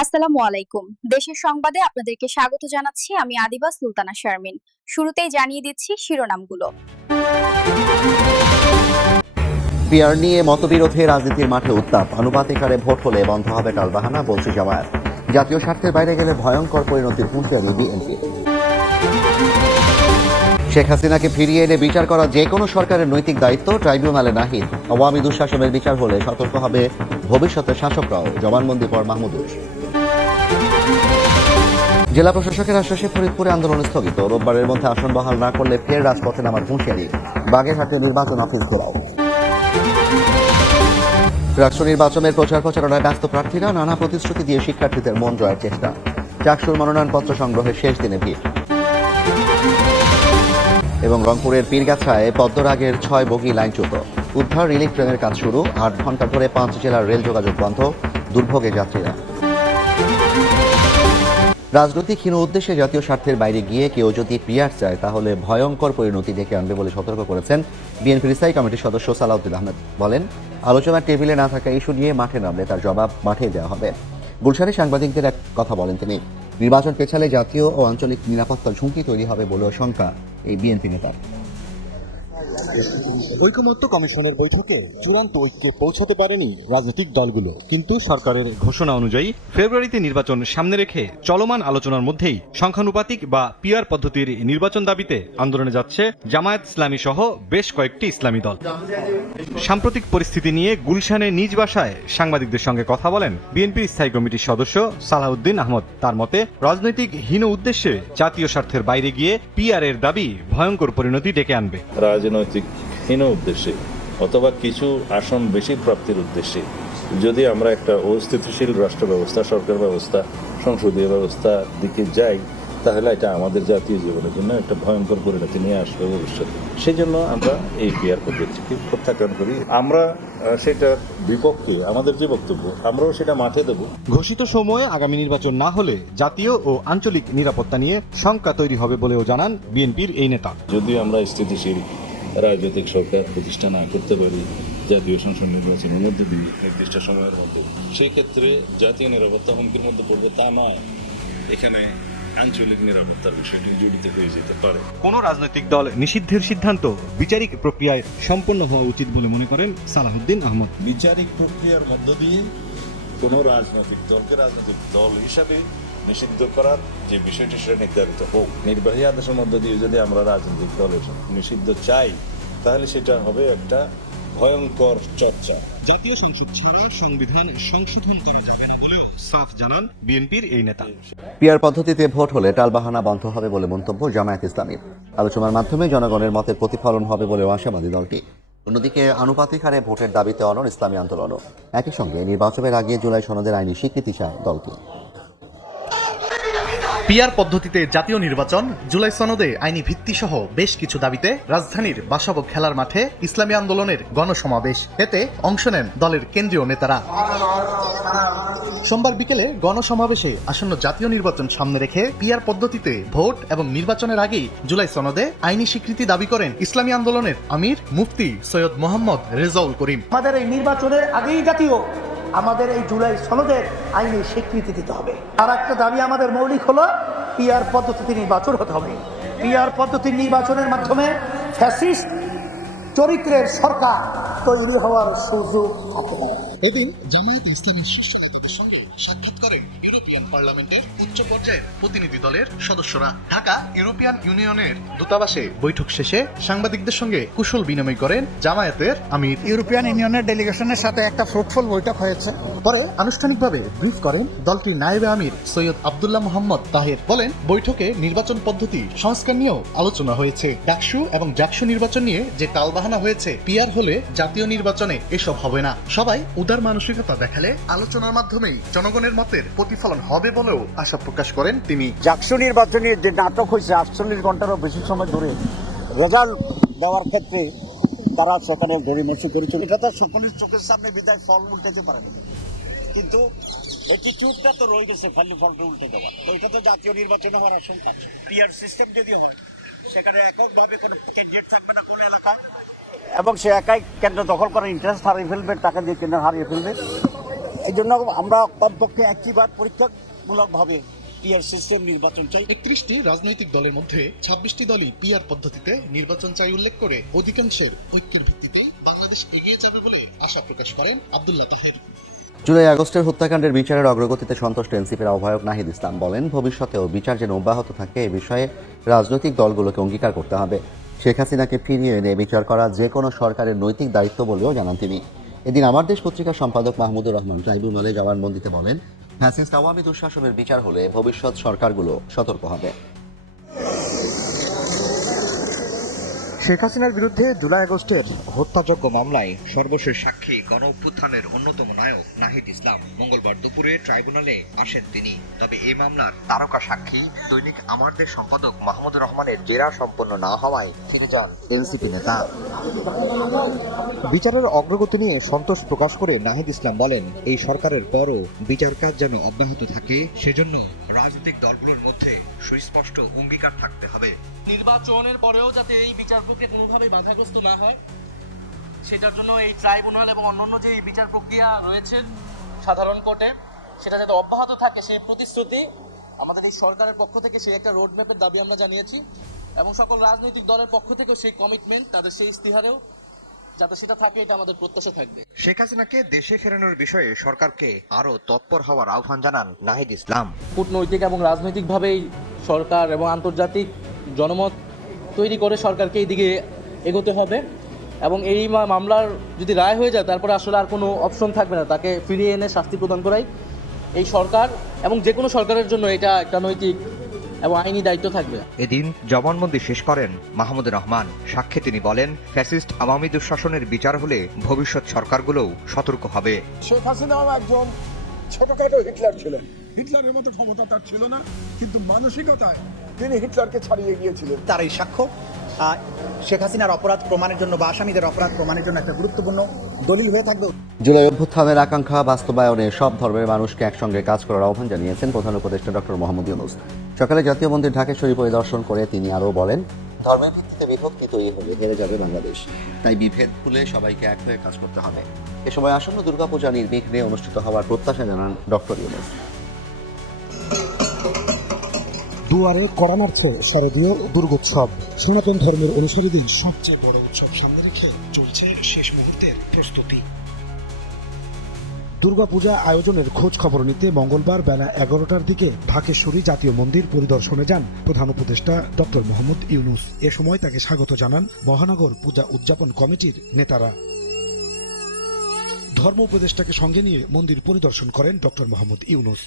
আসসালামু আলাইকুম। দেশের সংবাদে আপনাদেরকে স্বাগত জানাচ্ছি। আমি আদিবা সুলতানা শারমিন। শুরুতেই জানিয়ে দিচ্ছি শিরোনামগুলো। পিয়ার নিয়ে মতবিরোধে রাজনীতির মাঠে উত্তাপ। আনুপাতিক হারে ভোট হলে বন্ধ হবে টালবাহানা, বলছে জামায়াত। জাতীয় স্বার্থের বাইরে গেলে ভয়ঙ্কর পরিণতির হুঁশিয়ারি বিএনপি। শেখ হাসিনাকে ফিরিয়ে এনে বিচার করা যে কোনো সরকারের নৈতিক দায়িত্ব, ট্রাইব্যুনালে নাহিদ। আওয়ামী দুঃশাসনের বিচার হলে সতর্ক হবে ভবিষ্যতের শাসকরাও, জবানবন্দি পর মাহমুদুর। জেলা প্রশাসকের আশ্বাসে ফরিদপুরে আন্দোলন স্থগিত। রোববারের মধ্যে আসন বহাল না করলে ফের রাজপথে নামার হুঁশিয়ারি। বাগেরহাটে নির্বাচন অফিস ঘেরাও। রাষ্ট্র নির্বাচনের প্রচার প্রচারণায় ব্যস্ত প্রার্থীরা, নানা প্রতিশ্রুতি দিয়ে শিক্ষার্থীদের মন জয়ের চেষ্টা। চাকসুর মনোনয়নপত্র সংগ্রহের শেষ দিনে ভিড়। এবং রংপুরের পীরগাছায় পদ্মরাগের 6 বগি লাইনচ্যুত। উদ্ধার রিলিফ ট্রেনের কাজ শুরু। 8 ঘন্টা ধরে 5 জেলার রেল যোগাযোগ বন্ধ, দুর্ভোগে যাত্রীরা। রাজনৈতিক হীন উদ্দেশ্যে জাতীয় স্বার্থের বাইরে গিয়ে কেউ যদি পিয়ার চায় তাহলে ভয়ঙ্কর পরিণতি ডেকে আনবে বলে সতর্ক করেছেন বিএনপির স্থায়ী কমিটির সদস্য সালাউদ্দিন আহমেদ। বলেন, আলোচনার টেবিলে না থাকা ইস্যু নিয়ে মাঠে নামলে তার জবাব মাঠে দেওয়া হবে। গুলশানে সাংবাদিকদের এক কথা বলেন তিনি। নির্বাচন পেছালে জাতীয় ও আঞ্চলিক নিরাপত্তার ঝুঁকি তৈরি হবে বলেও শঙ্কা এই বিএনপি নেতার। ঐকমত্য কমিশনের বৈঠকে চূড়ান্ত ঐক্যে পৌঁছাতে পারেনি রাজনৈতিক দলগুলো, কিন্তু সরকারের ঘোষণা অনুযায়ী ফেব্রুয়ারিতে নির্বাচন সামনে রেখে চলমান আলোচনার মধ্যেই সংখ্যানুপাতিক বা পিআর পদ্ধতির নির্বাচন দাবিতে আন্দোলনে যাচ্ছে জামায়াত ইসলামী সহ বেশ কয়েকটি ইসলামী দল। সাম্প্রতিক পরিস্থিতি নিয়ে গুলশানে নিজ বাসায় সাংবাদিকদের সঙ্গে কথা বলেন বিএনপির স্থায়ী কমিটির সদস্য সালাউদ্দিন আহমদ। তার মতে, রাজনৈতিক হীন উদ্দেশ্যে জাতীয় স্বার্থের বাইরে গিয়ে পিআর এর দাবি ভয়ঙ্কর পরিণতি ডেকে আনবে। রাজনৈতিক হীন উদ্দেশ্যে অথবা কিছু আসন বেশি প্রাপ্তির উদ্দেশ্যে যদি আমরা একটা অস্থিতিশীল রাষ্ট্র ব্যবস্থা, সরকার ব্যবস্থা, সংসদীয় ব্যবস্থার দিকে যাই, তাহলে এটা আমাদের জাতীয় জীবনের জন্য একটা ভয়ঙ্কর পরিণতি নিয়ে আসবে ভবিষ্যতে। সেই জন্য আমরা এই পিআর পদ্ধতিকে প্রত্যাখ্যান করি। আমরা সেটার বিপক্ষে আমাদের যে বক্তব্য, আমরাও সেটা মাঠে দেব। ঘোষিত সময়ে আগামী নির্বাচন না হলে জাতীয় ও আঞ্চলিক নিরাপত্তা নিয়ে শঙ্কা তৈরি হবে বলেও জানান বিএনপির এই নেতা। যদি আমরা স্থিতিশীল রাজনৈতিক সরকার প্রতিষ্ঠা না করতে পারি জাতীয় সংসদ নির্বাচনের মধ্যে দিয়ে নির্দিষ্ট সময়ের মধ্যে, সেই ক্ষেত্রে জাতীয় নিরাপত্তা হুমকির মধ্যে পড়বে তা নয়, এখানে আঞ্চলিক নিরাপত্তার বিষয়টি জড়িত হয়ে যেতে পারে। কোন রাজনৈতিক দল নিষিদ্ধের সিদ্ধান্ত বিচারিক প্রক্রিয়ায় সম্পন্ন হওয়া উচিত বলে মনে করেন সালাউদ্দিন আহমদ। বিচারিক প্রক্রিয়ার মধ্য দিয়ে কোনো রাজনৈতিক দলকে রাজনৈতিক দল হিসাবে নিষিদ্ধ করার যে বিষয়টি সেটা নির্ধারিত হোক। নির্বাহী আদেশের মধ্য দিয়ে যদি আমরা রাজনৈতিক দলের নিষিদ্ধ চাই, তাহলে সেটা হবে একটা ভয়ঙ্কর চর্চা। জাতীয় সংসদ ছাড়া সংবিধান সংশোধন করা যাবে না বলেও সাফ জানান বিএনপির এই নেতা। পিয়ার পদ্ধতিতে ভোট হলে টালবাহানা বন্ধ হবে বলে মন্তব্য জামায়াত ইসলামীর। আলোচনার মাধ্যমে জনগণের মতের প্রতিফলন হবে বলেও আশাবাদী দলটি। অন্যদিকে আনুপাতিক হারে ভোটের দাবিতে অনড় ইসলামী আন্দোলনও। একই সঙ্গে নির্বাচনের আগে জুলাই সনদের আইনি স্বীকৃতি চায় দলটি। পিআর পদ্ধতিতে জাতীয় নির্বাচন, জুলাই সনদে আইনি ভিত্তিসহ বেশ কিছু দাবিতে রাজধানীর বাসাবো খেলার মাঠে ইসলামী আন্দোলনের গণসমাবেশ। এতে অংশ নেন দলের কেন্দ্রীয় নেতারা। সোমবার বিকেলে গণসমাবেশে আসন্ন জাতীয় নির্বাচন সামনে রেখে পিআর পদ্ধতিতে ভোট এবং নির্বাচনের আগেই জুলাই সনদে আইনি স্বীকৃতি দাবি করেন ইসলামী আন্দোলনের আমির মুফতি সৈয়দ মোহাম্মদ রেজাউল করিম। আমাদের এই নির্বাচনের আগেই জাতীয় আমাদের এই জুলাই সনদের আইনি স্বীকৃতি দিতে হবে। আর একটা দাবি আমাদের মৌলিক হলো পিআর পদ্ধতিতে নির্বাচন হতে হবে। পিআর পদ্ধতির নির্বাচনের মাধ্যমে ফ্যাসিস্ট চরিত্রের সরকার তৈরি হওয়ার সুযোগ থাকে না। এদিন জামায়াত ইসলামের শীর্ষ নেতাদের সঙ্গে সাক্ষাৎ করেন ইউরোপিয়ান পার্লামেন্টের উচ্চ পর্যায়ের প্রতিনিধি দলের সদস্যরা। ঢাকা ইউরোপিয়ান ইউনিয়নের দূতাবাসে বৈঠক শেষে সাংবাদিকদের সঙ্গে কুশল বিনিময় করেন জামায়াতের আমির। ইউরোপিয়ান ইউনিয়নের ডেলিগেশনের সাথে একটা ফ্রুটফুল বৈঠক হয়েছে। পরে আনুষ্ঠানিকভাবে ব্রিফ করেন দলটির নায়েবে আমির সৈয়দ আব্দুল্লাহ মোহাম্মদ তাহের। বলেন, বৈঠকে নির্বাচন পদ্ধতি সংস্কার নিয়েও আলোচনা হয়েছে। ডাকসু এবং জাকসু নির্বাচন নিয়ে যে টালবাহানা হয়েছে, পিআর হলে জাতীয় নির্বাচনে এসব হবে না। সবাই উদার মানসিকতা দেখালে আলোচনার মাধ্যমেই জনগণের মতের প্রতিফলন হবে বলেও আশা প্রকাশ করেন তিনি। জাকসু নির্বাচনে যে নাটক হয়েছে 48 ঘন্টারও বেশি সময় ধরে রেজাল্ট দেওয়ার ক্ষেত্রে তারা সেখানে গড়িমসি করেছিল, এটা তো সকলের চোখের সামনে বিদায় ফল উল্টাতে পারেনি, কিন্তু অ্যাটিটিউডটা তো রয়ে গেছে ফলটা উল্টে দেওয়ার। তো এটা তো জাতীয় নির্বাচনে হওয়ার আশঙ্কা আছে। পিআর সিস্টেম যদি হয় সেখানে এককভাবে কোনো ক্যান্ডিডেট থাকবে না কোনো এলাকায়, এবং সে একাই কেন্দ্র দখল করার ইন্টারেস্ট হারিয়ে ফেলবে, টাকা দিয়ে কেন্দ্র হারিয়ে ফেলবে। এই জন্য আমরা কমপক্ষে একটিবার পরীক্ষামূলকভাবে পিআর সিস্টেম নির্বাচন চাই। 31টি রাজনৈতিক দলের মধ্যে 26টি দলই পিআর পদ্ধতিতে নির্বাচন চাই উল্লেখ করে অধিকাংশের ঐক্যের ভিত্তিতেই বাংলাদেশ এগিয়ে যাবে বলে আশা প্রকাশ করেন আব্দুল্লাহ তাহের। জুলাই আগস্টের হত্যাকাণ্ডের বিচারের অগ্রগতিতে সন্তুষ্ট এনসিপির আহ্বায়ক নাহিদ ইসলাম বলেন, ভবিষ্যতেও বিচার যেন অব্যাহত থাকে এ বিষয়ে রাজনৈতিক দলগুলোকে অঙ্গীকার করতে হবে। শেখ হাসিনাকে ফিরিয়ে এনে বিচার করা যে কোনো সরকারের নৈতিক দায়িত্ব বলেও জানান তিনি। এদিন আমার দেশ পত্রিকার সম্পাদক মাহমুদুর রহমান ট্রাইব্যুনালে জবানবন্দিতে বলেন, ফ্যাসিস্ট আওয়ামী দুঃশাসনের বিচার হলে ভবিষ্যৎ সরকারগুলো সতর্ক হবে। শেখ হাসিনার বিরুদ্ধে জুলাই আগস্টের হত্যাযজ্ঞ মামলায় সর্বশেষ সাক্ষী গণ অভ্যুত্থানের অন্যতম নায়ক নাহিদ ইসলাম মঙ্গলবার দুপুরে ট্রাইব্যুনালে আসেন তিনি। তবে এই মামলার তারকা সাক্ষী দৈনিক আমার দেশ সম্পাদক মাহমুদুর রহমানের জেরা সম্পন্ন না হওয়ায় ফিরে যান এনসিপি নেতা। বিচারের অগ্রগতি নিয়ে সন্তোষ প্রকাশ করে নাহিদ ইসলাম বলেন, এই সরকারের পরও বিচার কাজ যেন অব্যাহত থাকে সেজন্য রাজনৈতিক দলগুলোর মধ্যে সুস্পষ্ট অঙ্গীকার থাকতে হবে। নির্বাচনের পরেও যাতে এই বিচার প্রক্রিয়া কোনোভাবেই বাধাগ্রস্ত না হয় সেটার জন্য এই ট্রাইব্যুনাল এবং অন্যান্য যে বিচার প্রক্রিয়া রয়েছে সাধারণ কোর্টে সেটা যাতে অব্যাহত থাকে সেই প্রতিশ্রুতি আমাদের এই সরকারের পক্ষ থেকে সেই একটা রোডম্যাপের দাবি আমরা জানিয়েছি এবং সকল রাজনৈতিক দলের পক্ষ থেকেও সেই কমিটমেন্ট তাদের সেই ইস্তিহারেও যাতে সেটা থাকে এটা আমাদের প্রত্যাশা থাকবে। শেখ হাসিনাকে দেশে ফেরানোর বিষয়ে সরকারকে আরো তৎপর হওয়ার আহ্বান জানান নাহিদ ইসলাম। কূটনৈতিক এবং রাজনৈতিকভাবেই সরকার এবং আন্তর্জাতিক জনমত তৈরি করে সরকারকে এই দিকে এগোতে হবে এবং এই মামলার যদি রায় হয়ে যায় তারপরে আসলে আর কোনো অপশন থাকবে না, তাকে ফিরিয়ে এনে শাস্তি প্রদান করাই এই সরকার এবং যে কোনো সরকারের জন্য এটা একটা নৈতিক এবং আইনি দায়িত্ব থাকবে। এদিন জবানবন্দি শেষ করেন মাহমুদুর রহমান। সাক্ষ্যে তিনি বলেন, ফ্যাসিস্ট আওয়ামী দুঃশাসনের বিচার হলে ভবিষ্যৎ সরকারগুলোও সতর্ক হবে। শেখ হাসিনাও একজন ছোটখাটো হিটলার ছিলেন। হিটলারের মতো ক্ষমতা তার ছিল না, কিন্তু মানসিকতায় তিনি হিটলারকে ছাড়িয়ে গিয়েছিলেন। তার এই সাক্ষ্য শেখ হাসিনার অপরাধ প্রমাণের জন্য বা আসামিদের অপরাধ প্রমাণের জন্য একটা গুরুত্বপূর্ণ দলিল হয়ে থাকবে। জুলাই অভ্যুত্থানের আকাঙ্ক্ষা বাস্তবায়নে সব ধর্মের মানুষকে একসঙ্গে কাজ করার আহ্বান জানিয়েছেন প্রধান উপদেষ্টা ডক্টর মোহাম্মদ ইউনূস। সকালে জাতীয় মন্দির ঢাকেশ্বরী পরিদর্শন করে তিনি আরও বলেন, ধর্মের ভিত্তিতে বিভক্তি তৈরি হলে হেরে যাবে বাংলাদেশ, তাই বিভেদ ভুলে সবাইকে এক হয়ে কাজ করতে হবে। এ সময় আসন্ন দুর্গাপূজা নির্বিঘ্নে অনুষ্ঠিত হওয়ার প্রত্যাশা জানান ডক্টর ইউনূস। দুয়ারে কড়া নাড়ছে শারদীয় দুর্গোৎসব। সনাতন ধর্মের অনুসারীদের সবচেয়ে বড় উৎসব সামনে রেখে চলছে শেষ মুহূর্তের প্রস্তুতি। দুর্গাপূজা আয়োজনের খোঁজ খবর নিতে মঙ্গলবার বেলা 11টার দিকে ঢাকেশ্বরী জাতীয় মন্দির পরিদর্শনে যান প্রধান উপদেষ্টা ডক্টর মোহাম্মদ ইউনূস। এ সময় তাকে স্বাগত জানান মহানগর পূজা উদযাপন কমিটির নেতারা। ধর্ম উপদেষ্টাকে সঙ্গে নিয়ে মন্দির পরিদর্শন করেন ডক্টর মোহাম্মদ ইউনূস।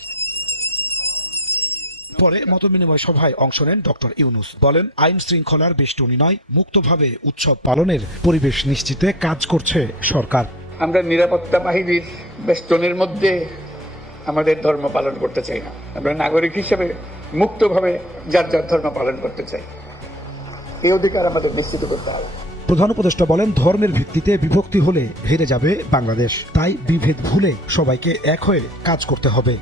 পরে মতবিনিময় সভায় অংশ নেন ডক্টর ইউনূস। বলেন, আইন শৃঙ্খলার বেষ্টনী নয়, মুক্তভাবে উৎসব পালনের পরিবেশ নিশ্চিতে কাজ করছে সরকার। আমরা নিরাপত্তা বাহিনীর বেষ্টনীর মধ্যে আমাদের ধর্ম পালন করতে চাই না। আমরা নাগরিক হিসেবে মুক্তভাবে যার যার ধর্ম পালন করতে চাই। এই অধিকার আমাদের নিশ্চিত করতে হবে। প্রধান উপদেষ্টা বলেন, ধর্মের ভিত্তিতে বিভক্তি হলে হেরে যাবে বাংলাদেশ, তাই বিভেদ ভুলে সবাইকে এক হয়ে কাজ করতে হবে।